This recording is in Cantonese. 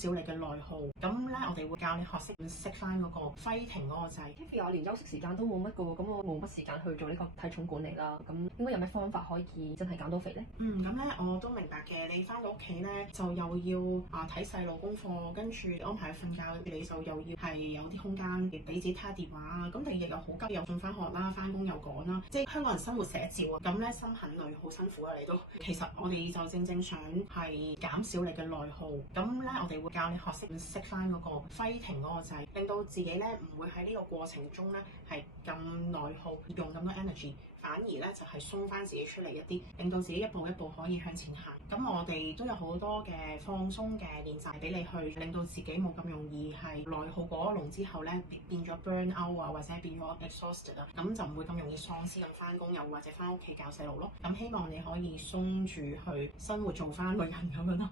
少你嘅內耗。咁咧，我哋會教你識翻嗰個揮停嗰個掣。Kathy，我連休息時間都冇乜嘅喎，咁我冇乜時間去做呢個體重管理啦。咁應該有咩方法可以真係減到肥呢？咁咧我都明白嘅。你翻到屋企咧就又要睇細路功課，跟住安排瞓覺，你就又要係有啲空間俾自己睇下電話啊。咁你日又好急，又送翻學啦，翻工又趕啦，即係香港人生活寫照啊。咁咧心很累，好辛苦啊！你都其實我哋就正想係減少你嘅內耗。咁咧我哋會教你識翻嗰個揮停嗰個掣，令到自己咧唔會喺呢個過程中咧係咁內耗，用咁多 energy，反而咧就係鬆翻自己出嚟一啲，令到自己一步一步可以向前行。咁我哋都有好多嘅放鬆嘅練習俾你去，令到自己冇咁容易係內耗過咗龍之後咧變咗 burn out 啊，或者變咗 exhausted 啊，咁就唔會咁容易喪屍咁翻工，又或者翻屋企教細路咯。咁希望你可以鬆住去生活，做翻個人咁樣咯。